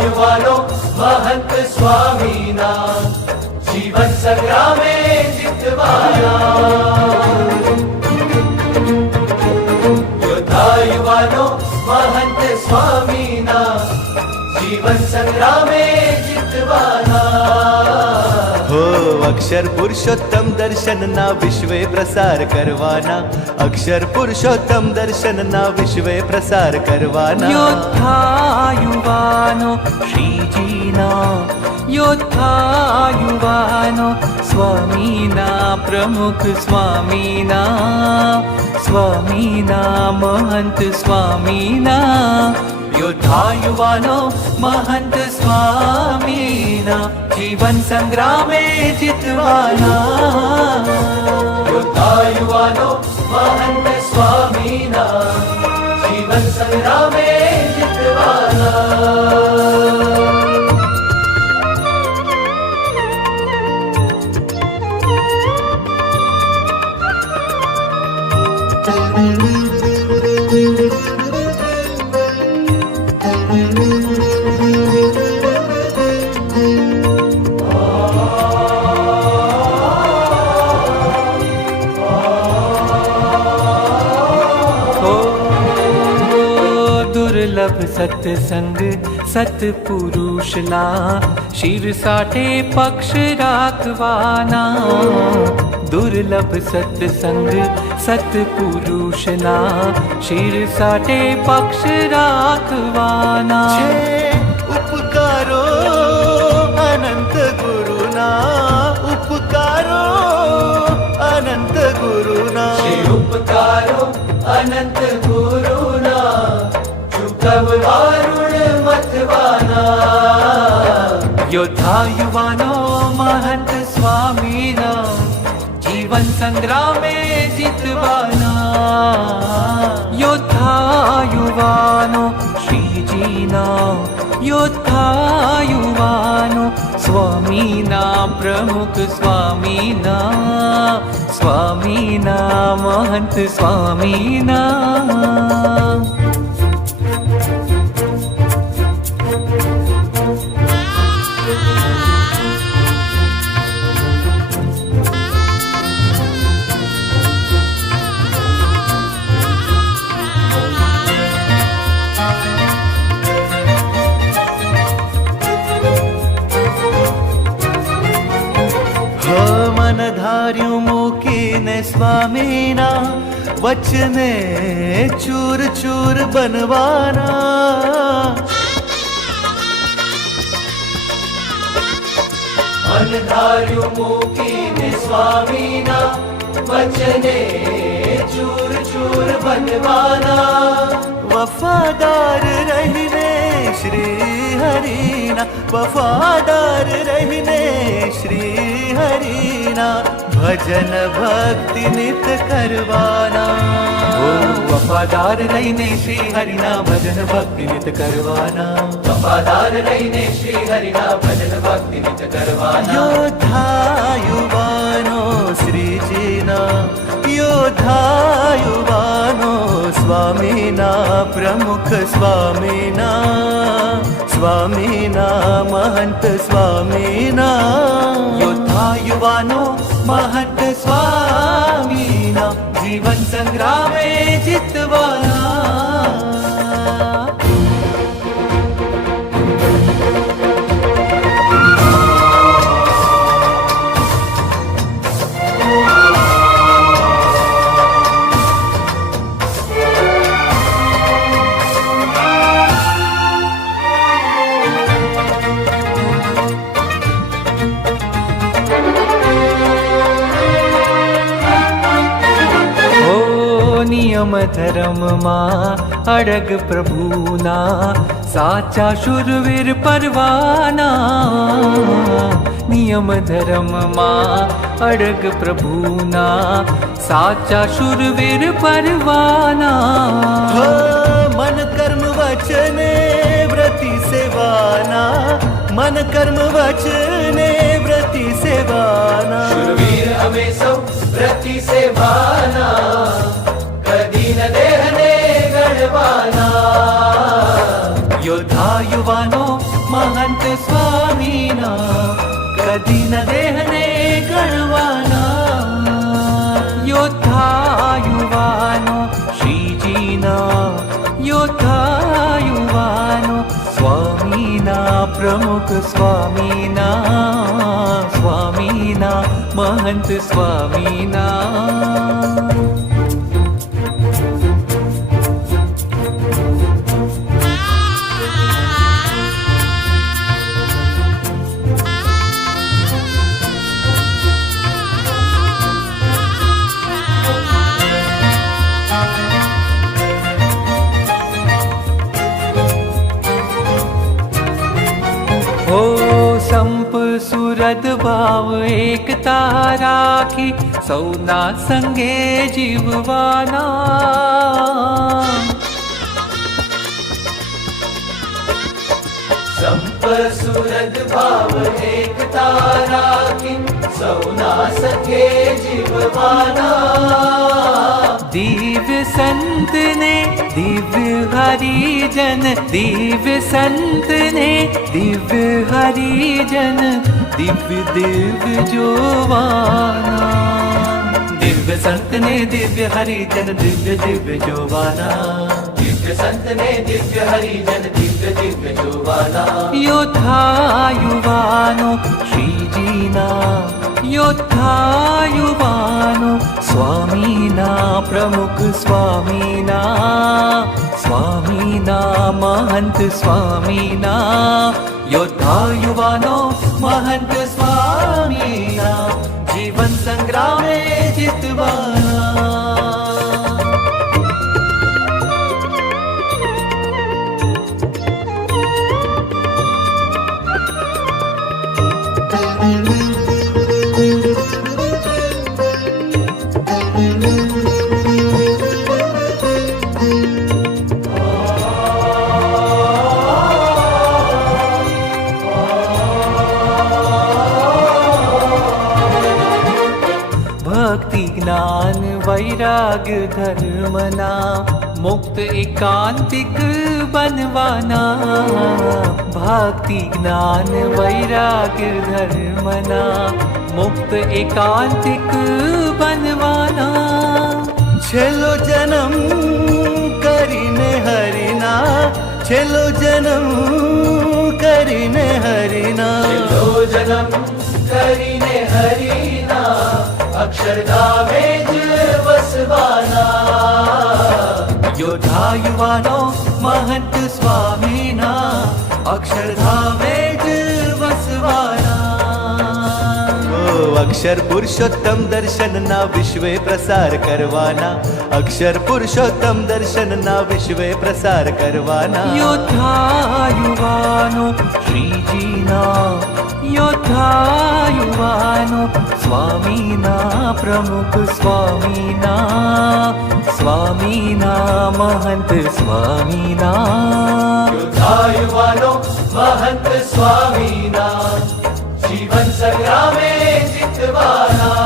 युवानो महंत स्वामीना जीवन संग्रामे जितवाना योद्धा युवानो महंत स्वामीना जीवन संग्रामे जितवाना हो अक्षर पुरुषोत्तम दर्शन ना विश्वे प्रसार करवाना अक्षर पुरुषोत्तम दर्शन ना विश्वे प्रसार करवाना योद्धा युवानो श्रीजीना योद्धा युवानो स्वामीना प्रमुख स्वामीना स्वामीना महंत स्वामीना योद्धा युवानो महंत स्वामीना जीवन संग्रामे जितवाना योद्धा युवानो महंत स्वामीना जीवन संग्रामे जितवाना दुर्लभ सत्संग सत्पुरुषला शिर साठे पक्ष राखवाना दुर्लभ सत्संग सत्पुरुषला शिर साठे पक्ष राखवाना उपकारो अनंत गुरुना उपकारो अनंत गुरुना उपकारो अनंत गुरुना चुकववारुण मतवाना योद्धा युवानो महंत स्वामीना जीवन संग्रामे जितवाना योद्धा युवानो श्रीजीना योद्धा युवानो स्वामीना प्रमुख स्वामीना स्वामीना महंत स्वामीना मनधार्यु मूकीने स्वामीना वचने चूर चूर बनवाना मनधार्यु मूकीने स्वामीना वचने चूर चूर बनवाना वफादार रहने श्री हरिना वफादार रहने श्री हरिना भजन भक्ति नित करवाना वफादार रहने श्री हरिना भजन भक्ति नित करवाना वफादार रहने श्री हरिना भजन भक्ति नित करवाना योद्धा युवानो श्रीजीना योद्धा युवानो स्वामीना प्रमुख स्वामीना स्वामीना महंत स्वामीना योद्धा युवानो महंत स्वामीना जीवन संग्रामे जितवाना નિયમ ધર્મમાં અડગ પ્રભુના સાચા શુરવીર પરવાના નિયમ ધર્મમાં અડગ પ્રભુના સાચા શુરવીર પરવાના મન કર્મ વચને વ્રતિ સેવાના મન કર્મ વચને વ્રતિ સેવાના શુરવીર અમે સૌ વ્રતિ સેવાના કદી ન દેહને ગણવાના યોદ્ધા યુવાનો મહંત સ્વામીના કદી ન દેહને ગણવાના યોદ્ધા યુવાનો શ્રીજીના યોદ્ધા યુવાનો સ્વામીના પ્રમુખ સ્વામીના મહંત સ્વામીના ઓ સંપ સુરત ભાવ એકતા રાખી સૌના સંગે જીવવાના સંપ સુરત ભાવ એકતા રાખી સૌના સખે જીવવાના દિવ્ય સંતને દિવ્ય હરિજન દિવ્ય સંતને દિવ્ય હરિજન દિવ્ય દિવ્ય જોવાના દિવ્ય સંતને દિવ્ય હરિજન દિવ્ય દિવ્ય જોવાના દિવ્ય સંતને દિવ્ય હરિજન દિવ્ય દિવ્ય જોવાના યોદ્ધા યુવાનો શ્રીજીના યોદ્ધા યુવાનો સ્વામીના પ્રમુખ સ્વામીના મહંત સ્વામીના યોદ્ધા યુવાનો મહંત સ્વામીના જીવન સંગ્રામે જીતવાના ભક્તિ જ્ઞાન વૈરાગ ધર્મના મુક્ત એકાંતિક બનવાના ભક્તિ જ્ઞાન વૈરાગ ધર્મના મુક્ત એકાંતિક બનવાના છેલ્લો જન્મ કરીને હરિના છેલ્લો જન્મ કરીને હરિના છેલ્લો જન્મ કરીને હરિના અક્ષરધામે જ વસવાના યોદ્ધા યુવાનો મહંત સ્વામીના અક્ષરધામે જ વસવાના અક્ષર પુરુષોત્તમ દર્શનના વિશ્વે પ્રસાર કરવાના અક્ષર પુરુષોત્તમ દર્શનના વિશ્વે પ્રસાર કરવાના યોદ્ધા યુવાનો શ્રીજીના યોદ્ધા યુવાનો સ્વામીના પ્રમુખ સ્વામીના મહંત સ્વામીના યોદ્ધા યુવાનો મહંત સ્વામીના જીવન સંગ્રામે જીતવાના